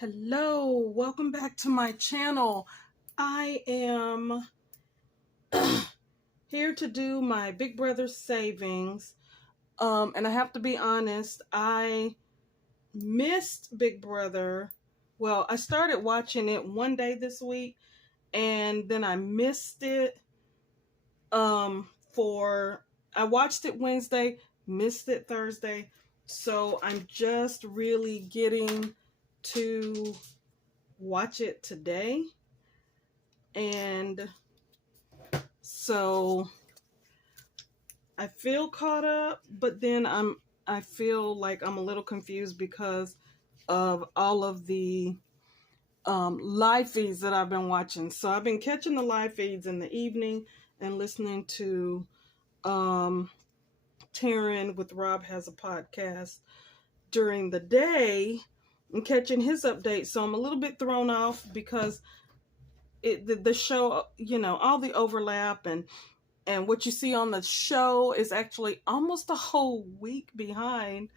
Hello, welcome back to my channel. I am here to do my Big Brother savings. And I have to be honest, I missed Big Brother. Well, I started watching it one day this week and then I missed it for I watched it Wednesday, missed it Thursday. So I'm just really getting to watch it today. And so I feel caught up, but then I feel like I'm a little confused because of all of the live feeds that I've been watching. So I've been catching the live feeds in the evening and listening to Taryn with Rob Has a Podcast during the day and catching his updates. So I'm a little bit thrown off because the show, all the overlap and what you see on the show is actually almost a whole week behind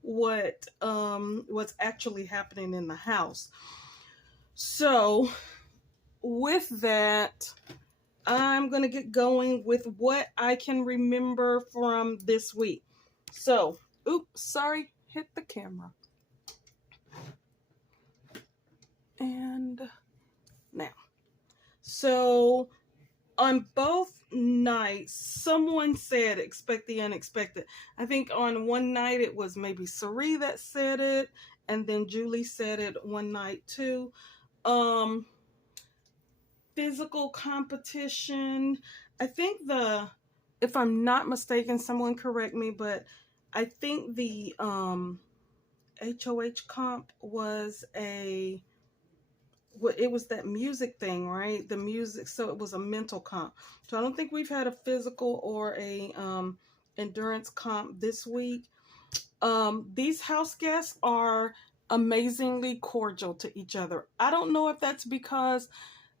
what's actually happening in the house. So with that, I'm going to get going with what I can remember from this week. So, oops, sorry, hit the camera. And now. So on both nights, someone said expect the unexpected. I think on one night it was maybe Sari that said it, and then Julie said it one night too. Physical competition. I think if I'm not mistaken, someone correct me, but I think the HOH comp was it was that music thing, right? The music, so it was a mental comp. So I don't think we've had a physical or a endurance comp this week. These house guests are amazingly cordial to each other. I don't know if that's because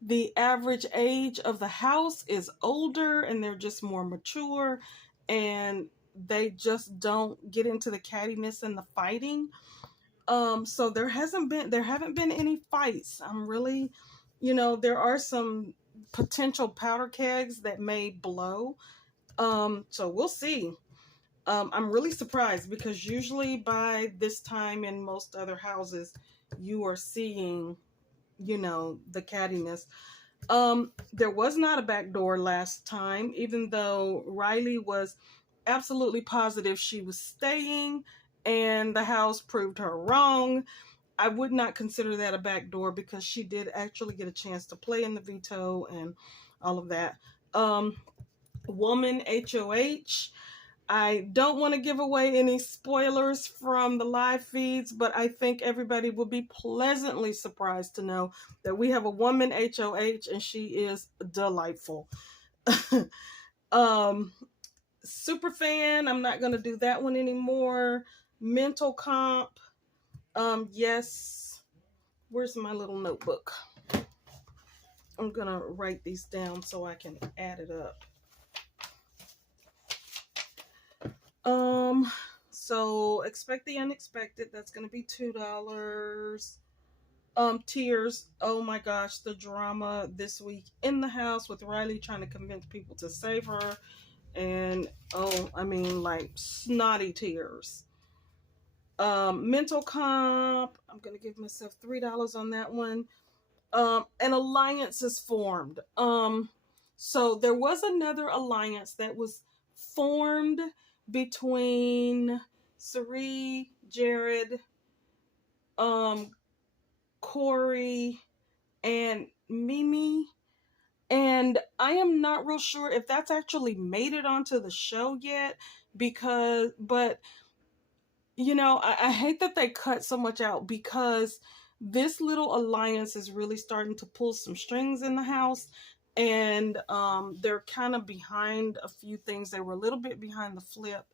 the average age of the house is older and they're just more mature and they just don't get into the cattiness and the fighting. So there haven't been any fights. I'm really, there are some potential powder kegs that may blow. So we'll see. I'm really surprised because usually by this time in most other houses, you are seeing, the cattiness. There was not a back door last time, even though Riley was absolutely positive she was staying and the house proved her wrong. I would not consider that a back door because she did actually get a chance to play in the veto and all of that. Woman HOH. I don't want to give away any spoilers from the live feeds, but I think everybody will be pleasantly surprised to know that we have a woman HOH and she is delightful. Super fan, I'm not going to do that one anymore. Mental comp. Yes. Where's my little notebook? I'm going to write these down so I can add it up. So expect the unexpected. That's going to be $2. Tears. Oh my gosh, the drama this week in the house with Riley trying to convince people to save her. And like snotty tears. Mental comp. I'm going to give myself $3 on that one. An alliance is formed. So there was another alliance that was formed between Sari, Jared, Corey, and Mimi. And I am not real sure if that's actually made it onto the show yet but I hate that they cut so much out because this little alliance is really starting to pull some strings in the house. And they're kind of behind a few things. They were a little bit behind the flip,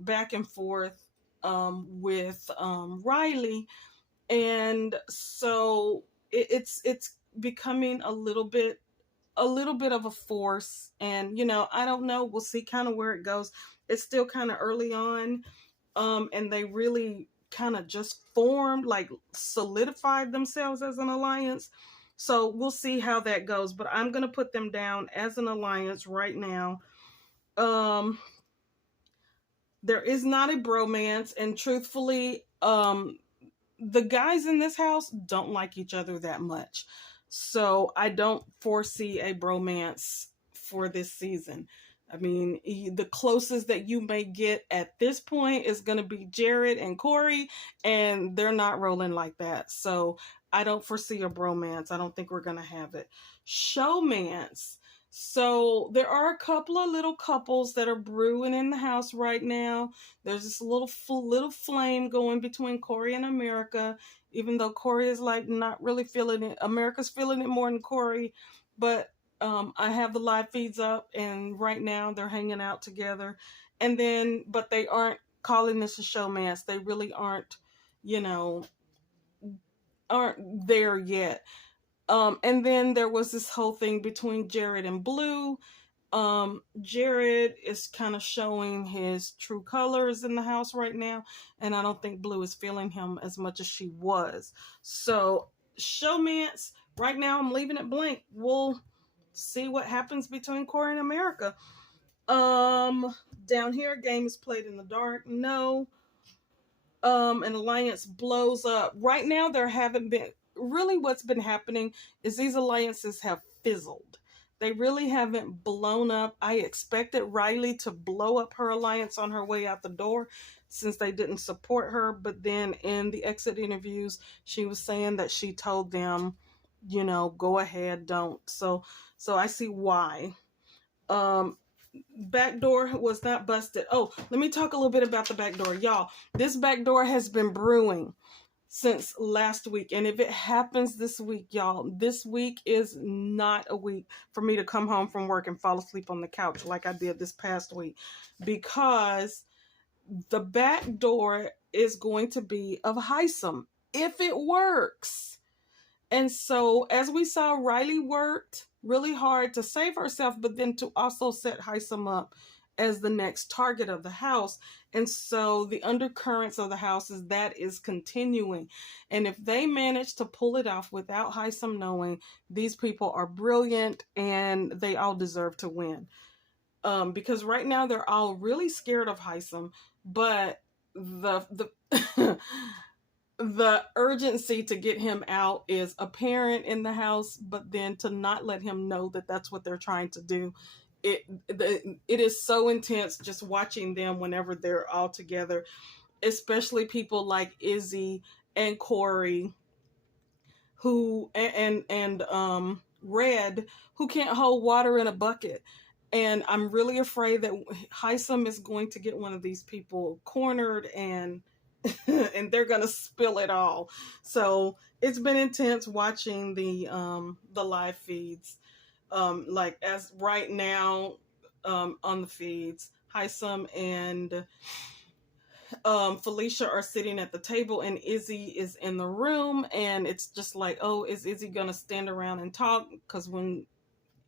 back and forth with Riley. And so it's becoming a little bit of a force. And I don't know, we'll see kind of where it goes. It's still kind of early on. And they really kind of just formed, like solidified themselves as an alliance. So we'll see how that goes, but I'm going to put them down as an alliance right now. There is not a bromance, and truthfully, the guys in this house don't like each other that much. So I don't foresee a bromance for this season. I mean, the closest that you may get at this point is going to be Jared and Corey, and they're not rolling like that. So I don't foresee a bromance. I don't think we're going to have it. Showmance. So there are a couple of little couples that are brewing in the house right now. There's this little flame going between Corey and America, even though Corey is like not really feeling it. America's feeling it more than Corey, but I have the live feeds up, and right now they're hanging out together. And then, but they aren't calling this a showmance. They really aren't, aren't there yet. And then there was this whole thing between Jared and Blue. Jared is kind of showing his true colors in the house right now, and I don't think Blue is feeling him as much as she was. So showmance, right now I'm leaving it blank. We'll see what happens between Corey and America. Down here, game is played in the dark. No. An alliance blows up. Right now there haven't been, really what's been happening is these alliances have fizzled. They really haven't blown up. I expected Riley to blow up her alliance on her way out the door since they didn't support her. But then in the exit interviews, she was saying that she told them, go ahead, don't. So I see why. Back door was not busted. Oh, let me talk a little bit about the back door. Y'all, this back door has been brewing since last week. And if it happens this week, y'all, this week is not a week for me to come home from work and fall asleep on the couch like I did this past week, because the back door is going to be of Hisam if it works. And so as we saw, Riley worked really hard to save herself, but then to also set Hisam up as the next target of the house. And so the undercurrents of the house is that is continuing. And if they manage to pull it off without Hisam knowing, these people are brilliant and they all deserve to win. Because right now they're all really scared of Hisam, but the the urgency to get him out is apparent in the house, but then to not let him know that that's what they're trying to do. It is so intense just watching them whenever they're all together, especially people like Izzy and Corey, who and Red, who can't hold water in a bucket. And I'm really afraid that Hisam is going to get one of these people cornered and and they're gonna spill it all. So it's been intense watching the live feeds. Like as right now, on the feeds, Hisam and Felicia are sitting at the table and Izzy is in the room, and it's just like, oh, is Izzy gonna stand around and talk? Because when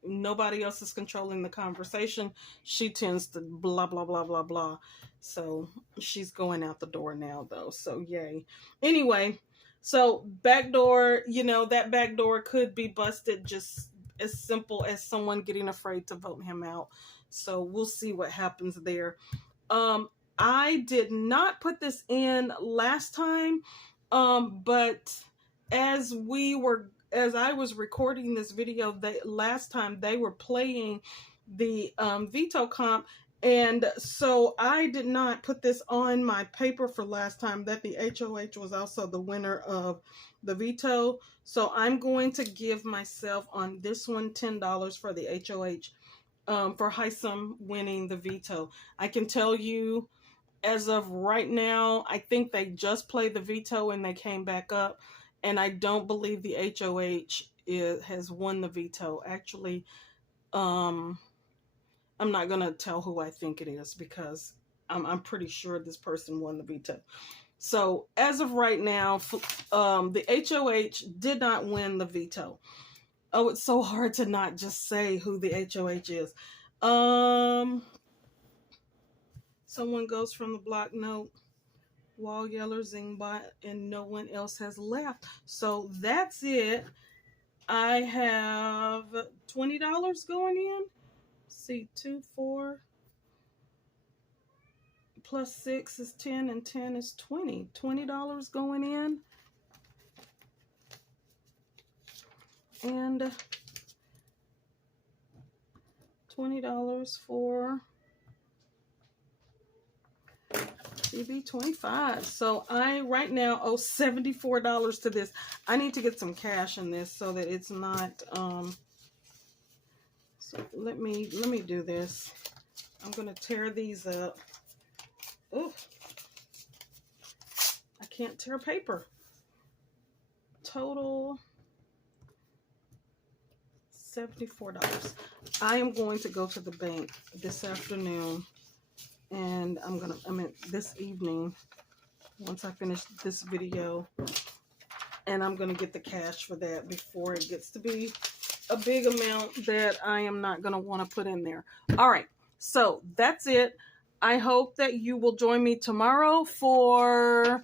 nobody else is controlling the conversation, she tends to blah blah blah blah blah. So she's going out the door now though, so yay. Anyway, so back door, that back door could be busted just as simple as someone getting afraid to vote him out. So we'll see what happens there. I did not put this in last time, but as I was recording this video, last time they were playing the veto comp, and so I did not put this on my paper for last time that the HOH was also the winner of the veto. So I'm going to give myself on this one $10 for the HOH, for Hisam winning the veto. I can tell you, as of right now, I think they just played the veto and they came back up. And I don't believe the HOH has won the veto. Actually, I'm not going to tell who I think it is because I'm pretty sure this person won the veto. So as of right now, the HOH did not win the veto. Oh, it's so hard to not just say who the HOH is. Someone goes from the block note. Wall Yeller, Zingbot, and no one else has left. So that's it. I have $20 going in. Let's see, 2, 4 plus 6 is 10, and 10 is 20. $20 going in. And $20 for CB25. So I right now owe $74 to this. I need to get some cash in this so that it's not so let me do this. I'm gonna tear these up. Oh, I can't tear paper. Total $74. I am going to go to the bank this afternoon, and this evening, once I finish this video, and I'm going to get the cash for that before it gets to be a big amount that I am not going to want to put in there. All right, so that's it. I hope that you will join me tomorrow for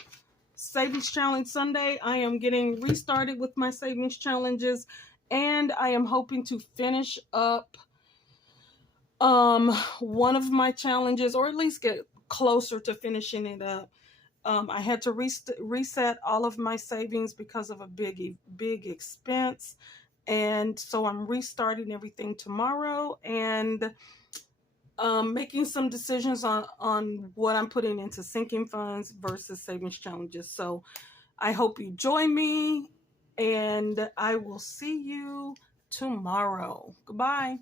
Savings Challenge Sunday. I am getting restarted with my savings challenges, and I am hoping to finish up one of my challenges, or at least get closer to finishing it up. I had to reset all of my savings because of a big expense, and so I'm restarting everything tomorrow and making some decisions on what I'm putting into sinking funds versus savings challenges. So I hope you join me, and I will see you tomorrow. Goodbye.